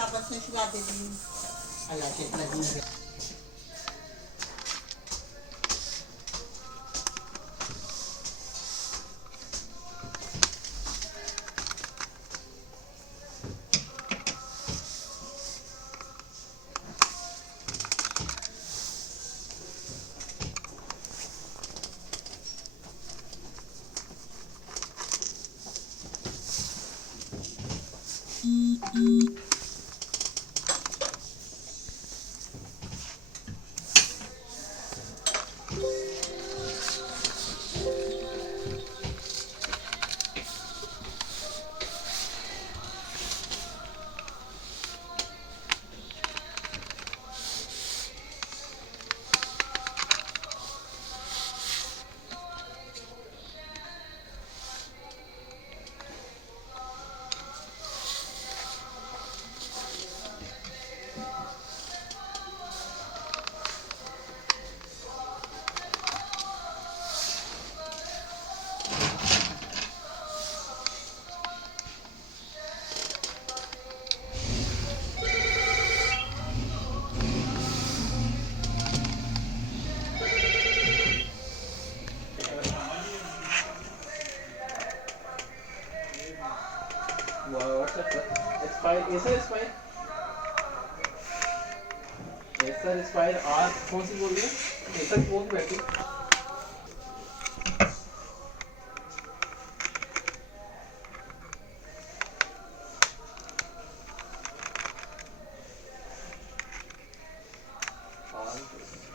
tapos na sila din. Alakit na din. Wow, what's that? It's fine. Is that fine? Yes, sir, it's fine. आप कौन सी बोल रहे हैं? ऐसा बोल के बैठी. हाँ.